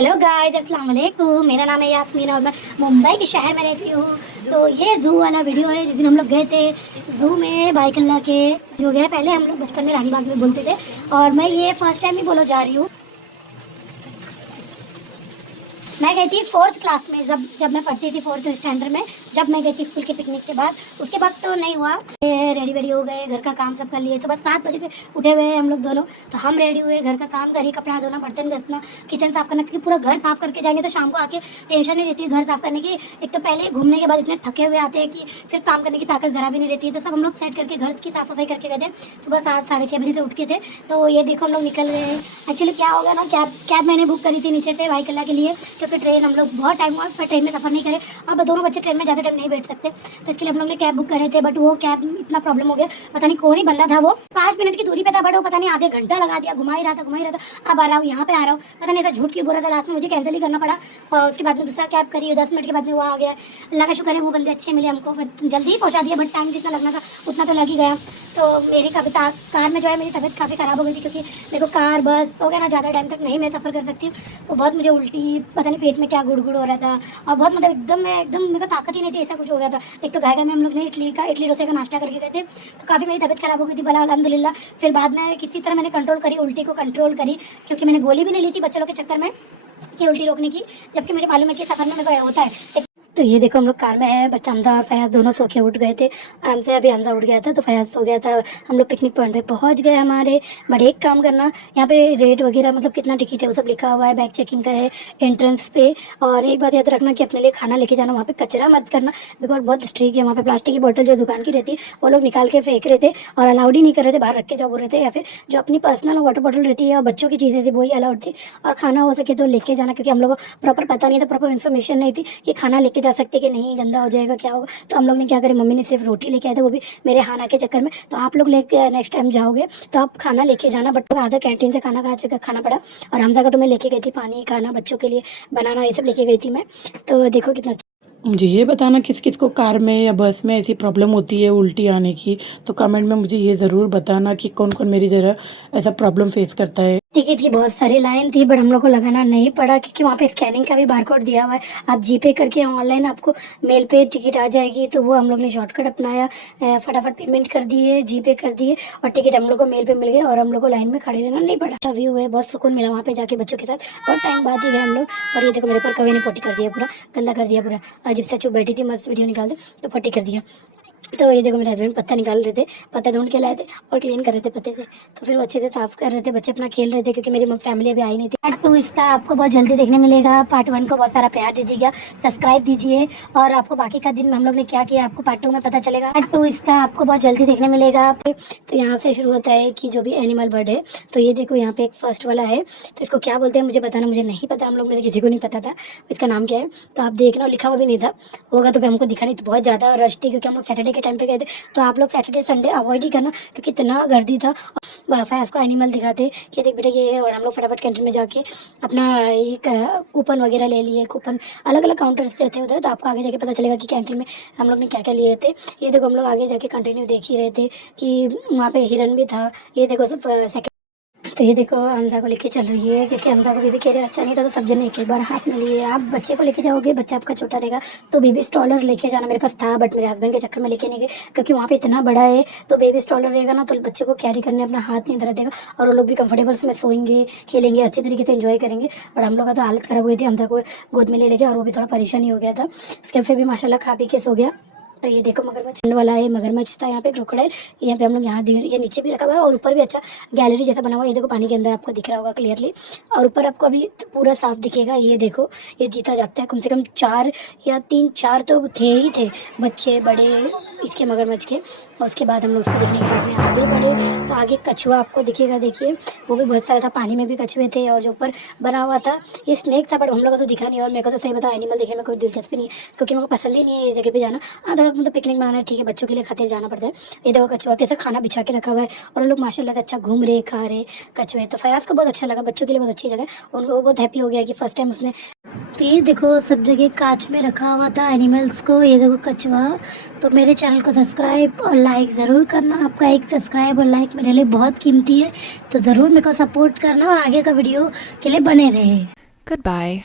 Hello guys, अस्सलाम वालेकुम। मेरा नाम है यास्मीन और मैं मुंबई के शहर में रहती हूँ। तो ये ज़ू वाला वीडियो है। जिस दिन हम लोग गए थे ज़ू में बाइकल्ला के जो गए, पहले हम लोग बचपन में रानी बाग में बोलते थे और मैं ये फर्स्ट टाइम ही बोलो जा रही हूँ। मैं गई थी 4th क्लास में, जब मैं पढ़ती थी 4th स्टैंडर्ड में, जब मैं गई थी स्कूल के पिकनिक के बाद। उसके बाद तो नहीं हुआ। रेडी वेडी हो गए, घर का काम सब कर लिए। सुबह 7 बजे से उठे हुए हैं हम लोग दोनों। तो हम रेडी हुए, घर का काम करी, कपड़ा धोना, बर्तन घसना, किचन साफ करना, क्योंकि पूरा घर साफ करके जाएंगे तो शाम को आके टेंशन नहीं रहती है घर साफ करने की। एक तो पहले घूमने के बाद इतने थके हुए आते हैं कि फिर काम करने की ताकत जरा भी नहीं रहती है। तो सब हम लोग सेट करके घर की साफ सफाई करके गए थे। सुबह 7 साढ़े 6 बजे से उठ के थे। तो ये देखो हम लोग निकल गए हैं। एक्चुअली क्या होगा ना, कैब मैंने बुक करी थी नीचे से बाइकल्ला के लिए, क्योंकि ट्रेन हम लोग बहुत टाइम हुआ पर ट्रेन में सफ़र नहीं करे। अब दोनों बच्चे ट्रेन में ज़्यादा टाइम नहीं बैठ सकते, तो इसके लिए हम लोग ने कैब बुक करे थे। बट वो कैब इतना प्रॉब्लम हो गया, पता नहीं कौन ही बंदा था। वो 5 मिनट की दूरी पे था, बट वो पता नहीं आधे घंटा लगा दिया, घुमा ही रहा था। अब आ रहा हूँ, यहाँ पे आ रहा हूँ, पता नहीं ऐसा झूठ क्यों बोल रहा था। लास्ट में मुझे कैंसिल ही करना पड़ा और उसके बाद में दूसरा कैब करी। 10 मिनट के बाद में वो आ गया। अल्लाह का शुक्र है वो बंदे अच्छे मिले हमको, जल्दी ही पहुँचा दिया। बट टाइम जितना लगना था उतना तो लग ही गया। तो मेरी कार में जो है मेरी तबीयत काफ़ी ख़राब हो गई थी, क्योंकि देखो कार बस वगैरह ज़्यादा टाइम तक नहीं मैं सफ़र कर सकती हूँ। वो बहुत मुझे उल्टी, पता नहीं पेट में क्या गुड़गुड़ हो रहा था और बहुत मतलब एकदम मेरे को ताकत ही नहीं थी, ऐसा कुछ हो गया था। एक तो गाय में हम लोग ने इडली डोसे का नाश्ता करके गए थे, तो काफ़ी मेरी तबीयत ख़राब हो गई थी। भला अल्हम्दुलिल्लाह फिर बाद में किसी तरह मैंने कंट्रोल करी, उल्टी को कंट्रोल करी, क्योंकि मैंने गोली भी नहीं ली थी बच्चों के चक्कर में कि उल्टी रोकने की, जबकि मुझे मालूम है कि सफ़र में मेरे को होता है। तो ये देखो हम लोग कार में है, बच्चा हमजा और फयाज दोनों सो के उठ गए थे आराम से। अभी हमजा उठ गया था तो फयाज सो गया था। हम लोग पिकनिक पॉइंट पे पहुंच गए हमारे। बट एक काम करना, यहाँ पे रेट वगैरह मतलब कितना टिकट है वो सब लिखा हुआ है, बैग चेकिंग का है एंट्रेंस पे। और एक बात याद रखना कि अपने लिए खाना लेके जाना, वहाँ पे कचरा मत करना, बिकॉज बहुत स्ट्रिक्ट है वहाँ पे। प्लास्टिक की बोतल जो दुकान की रहती है वो लोग निकाल के फेंक रहे थे और अलाउड ही नहीं कर रहे थे, बाहर रख के जाओ बोल रहे थे। या फिर जो अपनी पर्सनल वाटर बॉटल रहती है और बच्चों की चीज़ें थी वही अलाउड थी। और खाना हो सके तो लेके जाना, क्योंकि हम लोग को प्रॉपर पता नहीं था, प्रॉपर इन्फॉर्मेशन नहीं थी कि खाना लेके जा सकते कि नहीं, गंदा हो जाएगा क्या होगा। तो हम लोग ने क्या करें, मम्मी ने सिर्फ रोटी लेके आए थे, वो भी मेरे खाना के चक्कर में। तो आप लोग लेके नेक्स्ट टाइम जाओगे तो आप खाना लेके जाना। बट आधा कैंटीन से खाना पड़ा। और हमजा का तो मैं लेके गई थी पानी, खाना, बच्चों के लिए बनाना, ये सब लेके गई थी मैं। तो देखो कितना। मुझे ये बताना किस किस को कार में या बस में ऐसी प्रॉब्लम होती है उल्टी आने की, तो कमेंट में मुझे ये ज़रूर बताना कि कौन कौन मेरी तरह ऐसा प्रॉब्लम फेस करता है। टिकट की बहुत सारी लाइन थी, बट हम लोग को लगाना नहीं पड़ा, क्योंकि वहाँ पे स्कैनिंग का भी बारकोड दिया हुआ है। आप जीपे करके ऑनलाइन आपको मेल पे टिकट आ जाएगी। तो वो हम लोग ने शॉर्टकट अपनाया, फटाफट पेमेंट कर दिए, जीपे कर दिए और टिकट हम लोग को मेल पे मिल गया और हम लोग को लाइन में खड़े रहना नहीं पड़ा। अच्छा व्यू है, बहुत सुकून मिला वहाँ पे जाके बच्चों के साथ। बहुत टाइम बाद ही गए हम लोग। और ये देखो मेरे ऊपर कभी ने पोटी कर दिया, पूरा गंदा कर दिया, पूरा अजीब सा। चुप बैठी थी, मस्त वीडियो निकाल दे तो पोटी कर दिया। तो ये देखो मेरे हस्बैंड पत्ता निकाल रहे थे, पत्ता ढूंढ के लाए थे और क्लीन कर रहे थे पत्ते से। तो फिर वो अच्छे से साफ कर रहे थे, बच्चे अपना खेल रहे थे, क्योंकि मेरी फैमिली अभी आई नहीं थी। पार्ट 2 इसका आपको बहुत जल्दी देखने मिलेगा। पार्ट 1 को बहुत सारा प्यार दीजिएगा, सब्सक्राइब दीजिए। और आपको बाकी का दिन हम लोग ने क्या किया आपको पार्ट 2 में पता चलेगा। पार्ट 2 इसका आपको बहुत जल्दी देखने मिलेगा। तो यहाँ से शुरू होता है कि जो भी एनिमल बर्ड है, तो ये देखो यहाँ पे एक फर्स्ट वाला है। तो इसको क्या बोलते हैं मुझे बताना, मुझे नहीं पता, हम लोग में किसी को नहीं पता था इसका नाम क्या है। तो आप देखना, लिखा हुआ भी नहीं था, होगा तो हमको दिखा नहीं। तो बहुत ज़्यादा रश थी, क्योंकि हम लोग सैटरडे के टाइम पे गए थे। तो आप लोग सैटरडे संडे अवॉइड ही करना, क्योंकि इतना गर्दी था। फैस को एनिमल दिखाते कि देख बेटा ये है। और हम लोग फटाफट कैंटीन में जाके अपना एक कूपन वगैरह ले लिए। कूपन अलग अलग काउंटर्स से थे उधर, तो आपको आगे जाके पता चलेगा कि कैंटीन में हम लोग ने क्या क्या लिए थे। ये देखो हम लोग आगे जाके कंटिन्यू देख ही रहे थे कि वहाँ पे हिरन भी था। ये देखो सेकंड। तो ये देखो हमजा को लेके चल रही है, क्योंकि हमजा को बेबी कैरियर अच्छा नहीं था, तो सब जने एक एक बार हाथ में लिए। आप बच्चे को लेके जाओगे, बच्चा आपका छोटा रहेगा तो बेबी स्ट्रॉलर लेके जाना। मेरे पास था, बट मेरे हस्बैंड के चक्कर में लेके नहीं गए, क्योंकि वहाँ पे इतना बड़ा है। तो बेबी स्ट्रॉलर रहेगा ना, तो बच्चे को कैरी करने अपना हाथ नहीं धरा देगा और वो लोग भी कंफर्टेबल से सोएंगे, खेलेंगे, अच्छे तरीके से एंजॉय करेंगे। और हम लोग का तो हालत खराब हुई थी, हमजा को गोद में ले लेके, और वो भी थोड़ा परेशानी हो गया था। उसके फिर भी माशाल्लाह खा पी के सो गया। तो ये देखो मगरमच्छ वाला है, मगरमच्छ था यहाँ पे, क्रोकोडाइल। यहाँ पे हम लोग ये नीचे भी रखा हुआ है और ऊपर भी अच्छा गैलरी जैसा बना हुआ है। ये देखो पानी के अंदर आपको दिख रहा होगा क्लियरली, और ऊपर आपको अभी पूरा साफ दिखेगा। ये देखो ये जीता जागता है, कम से कम 4 या 3-4 तो थे ही थे, बच्चे बड़े इसके मगरमच्छ के। और उसके बाद हम लोग उसको देखने के बाद में आगे बढ़े, तो आगे कछुआ आपको दिखेगा, देखिए वो भी बहुत सारा था। पानी में भी कछुए थे और जो ऊपर बना हुआ था ये स्नेक था, बट हम लोग को तो दिखा नहीं। और मेरे को तो सही बता एनिमल देखने में कोई दिलचस्पी नहीं है, क्योंकि मेरे को पसंद ही नहीं है ये जगह पे जाना। हाँ थोड़ा मतलब पिकनिक मनाना ठीक है, बच्चों के लिए खातिर जाना पड़ता है। ये देखो कछुआ कैसे खाना बिछा के रखा हुआ है और लोग माशाल्लाह से अच्छा घूम रहे, खा रहे कछुए। तो फयाज को बहुत अच्छा लगा, बच्चों के लिए बहुत अच्छी जगह है, उनको वो बहुत हैप्पी हो गया कि फर्स्ट टाइम उसने। तो ये देखो सब जगह कांच में रखा हुआ था एनिमल्स को। ये देखो कछुआ। तो मेरे चैनल को सब्सक्राइब और लाइक ज़रूर करना, आपका एक सब्सक्राइब और लाइक मेरे लिए बहुत कीमती है। तो ज़रूर मेरे को सपोर्ट करना और आगे का वीडियो के लिए बने रहे। Goodbye.